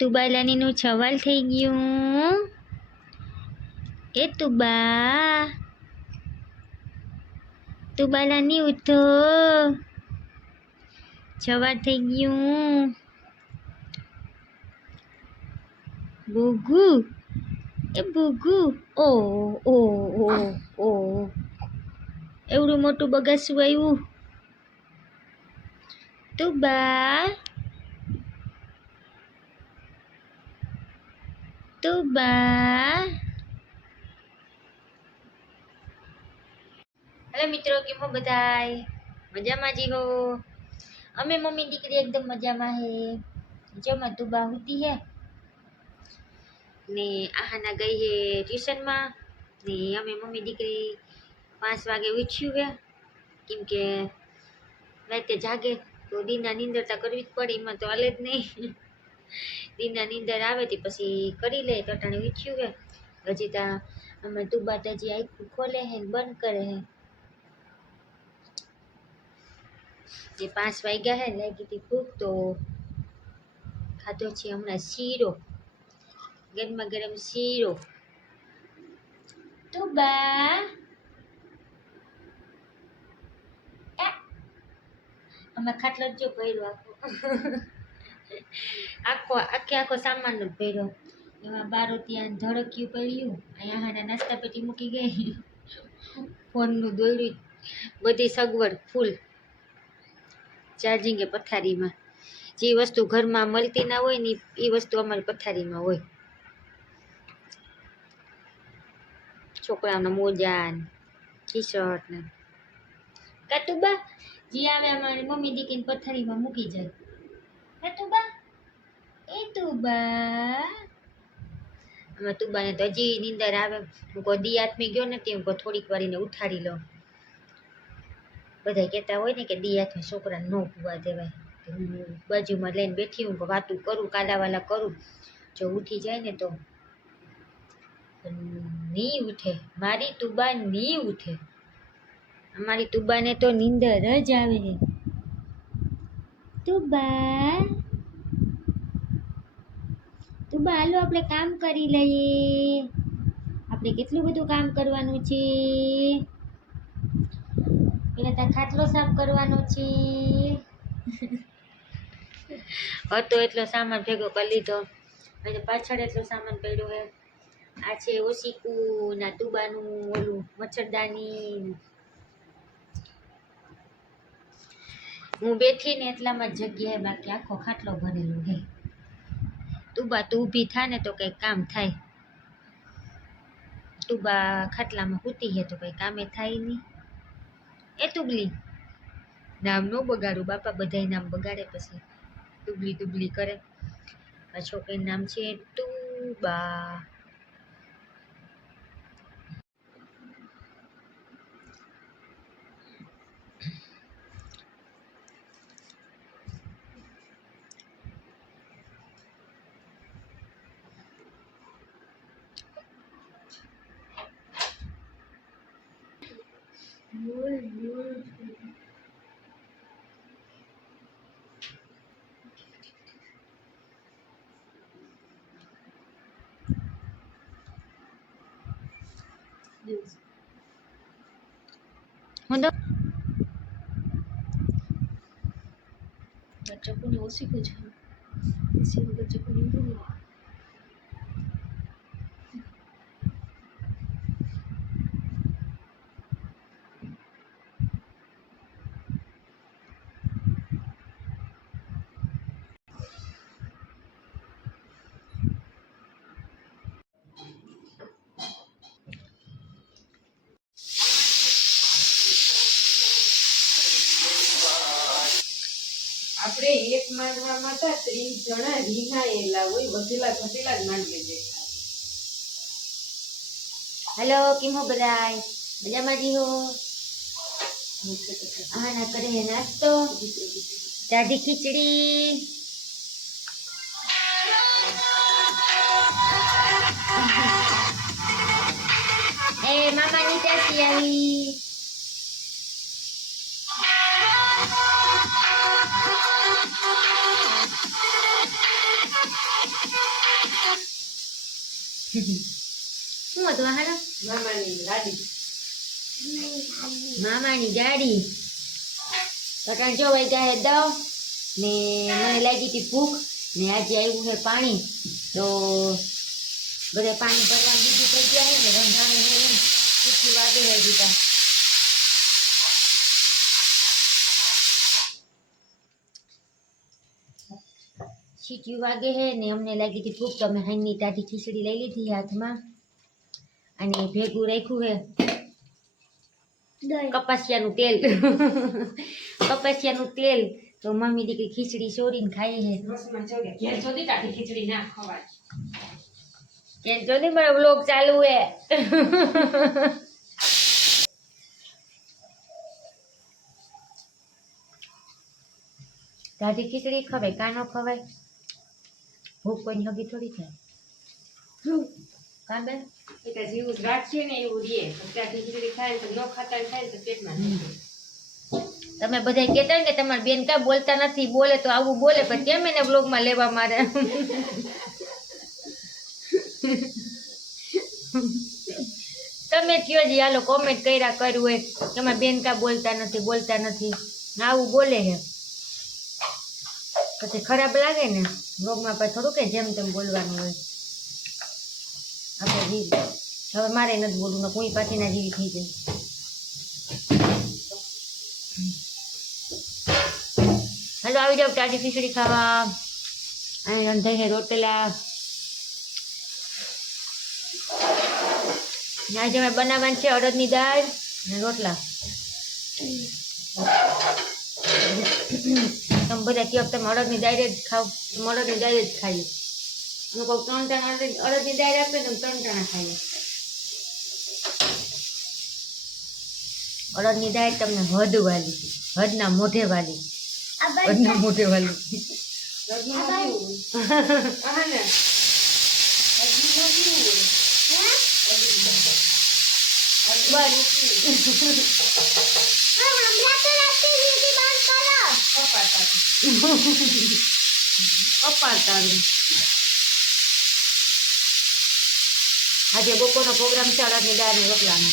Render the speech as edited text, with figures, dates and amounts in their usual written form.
તુબાલાનીનું સવાલ થઈ ગયું. એ તુબાલાની ઉઠો, સવાર થઈ ગયું. ભૂગુ, એ ભૂગુ, ઓ ઓ ઓ ઓ, એવડું મોટું બગાસું આવ્યું. તુબા, હેલો મિત્રો, કેમ હો બધાય? મજામાં જી હો? અમે મમ્મી દીકરી એકદમ મજામાં હે. જમા તુબા હોતી હે ને આહાના ગઈ હે ટ્યુશનમાં ને અમે મમ્મી દીકરી 5 વાગે ઉઠ્યું હે, કેમ કે રાતે જાગે તો દીના નીંદરતા કરવી જ પડે, એમાં તો હાલે જ નહીં. દીના નીંદર આવે તે પછી કરી લે. ટટાણે ઉઠ્યું હે હજી ત્યાં અમે તુબા તો હજી આખું ખોલે હે ને બંધ કરે હે. જે 5 વાગ્યા હે લાગી હતી ભૂખ તો ખાધો છે હમણાં શીરો, ગરમા ગરમ શીરો. તુબા, અમે ખાટલો જો ભર્યો આખો સામાન જ ભર્યો. એમાં બારો ત્યાં ધડકિયું પડ્યું, અહીંયા હાના નાસ્તા પેટી મૂકી ગઈ, ફોનનું દોર્યું, બધી સગવડ ફૂલ. ચાર્જિંગ એ પથારીમાં. જે વસ્તુ ઘરમાં મળતી ના હોય ને એ વસ્તુ અમારી પથારીમાં હોય. છોકરાઓના મોજા ને ટી શર્ટ ને કાતુબા જે આવે અમારી મમ્મી દીકરીને પથારીમાં મૂકી જાય. કાતુબા, એ તુબા, અમે તુબાને તો હજી નીંદર આવે. હું દી હાથમી ગયો ને તે હું થોડીક વાર એને ઉઠાડી લઉં. બધા કહેતા હોય ને કે દી હાથમાં છોકરાને ન કૂવા દેવાય. હું બાજુમાં લઈને બેઠી હું વાતું કરું, કાલાવાલા કરું. જો ઉઠી જાય ને તો ની ઉઠે, મારી તુબા ની ઉઠે. અમારી તુબાને તો નીંદર જ આવે છે. તુબા, હાલો આપણે કામ કરી લઈએ. આપણે કેટલું બધું કામ કરવાનું છે. પેલા ત્યાં ખાટલો સાફ કરવાનો છે. હતો એટલો સામાન ભેગો કરી લીધો. હવે પાછળ એટલો સામાન પડ્યો હે. આ છે ઓશીકું ના તુબાનું ઓલું મચ્છરદાની. હું બેઠી ને એટલામાં જ જગ્યાએ, બાકી આખો ખાટલો ભરેલો હે. તુબા તું ઊભી થા ને તો કંઈક કામ થાય. તુબા ખાટલામાં સૂતી હે તો કંઈ કામે થાય નહીં. એ તુબલી, નામ નો બગાડું બાપા, બધાય નામ બગાડે પછી. તુબલી કરે. આ છોકરીનું નામ છે તુબા. હું તો બચ્ચોને ઓછી કુછ इसी बच्चे को नहीं दूंगा. આપણે એક માંડવામાં હતા 30 જણા રીંગાયેલા હોય, વધેલા ઘટેલા જ માંડવી દેખાય. હેલો, કેમ હો બધાય? મજામાં જી હો? આના કરે નાસ્તો, દાદી ખીચડી. એ મામાની ચાચી આવી. શું હતું હાલો? મામાની ગાડી. કારણ જો વહી જાય દવ ને મને લાગી હતી ભૂખ ને આજે આવ્યું છે પાણી તો બધા પાણી ભરવાનું બીજું થઈ ગયા છે ને રંધાણે છે ને કેટલી વાગે છે દીધા. સીટીયું વાગે છે ને અમને લાગી હતી ભૂખ તો અમે હાઈની ટાઢી ખીચડી લઈ લીધી હાથમાં અને ભેગું રાખ્યું છે કપાસિયાનું તેલ. કપાસિયાનું તેલ તો મમ્મી દીકરી ખીચડી ચોરીને ખાઈ છે. કે જો ને મારો વ્લોગ ચાલુ હે. ટાઢી ખીચડી ખવાય કાનો ખવાય ભૂખ કોઈની હગી થોડી થાય. કાંબે જેવું રાખીએ ને એવું રે. ખીચડી ખાય તો ન ખાતા ખાય તો પેટમાં તમે બધા કહેતા ને કે તમારી બેન કા બોલતા નથી બોલે તો આવું બોલે પણ કેમ એને બ્લોગમાં લેવા મારે. તમે કયો જી હાલો કોમેન્ટ કર્યા કર્યું હોય તમારી બેન કા બોલતા નથી આવું બોલે છે પછી ખરાબ લાગે ને બ્લોગમાં પછી થોડું કે જેમ તેમ બોલવાનું હોય. આપણે જીવ હવે મારે નથી બોલવું ને કોઈ પાછીના જેવી થઈ જાય. હાલો આવી જાવ ટાઢી ખીચડી ખાવા. અહીં રંધાઈ છે રોટલા. આજે અમે બનાવવાનું છે અડદની દાળ અને રોટલા. તમે બધા કહો તમે અડદની દાળ જ ખાવ અડદની દાળ જ ખાઈએ. અમે કહું 3 ટાણા અડદની દાળ આપે તો 3 ટાણા ખાઈએ. અડદની દાળ તમને હદ વાલી હદના મોઢે વાલી. હદના મોઢે વાલી. આજે બપોરનો પ્રોગ્રામ છે અડદની દાળ ને રોટલાનો.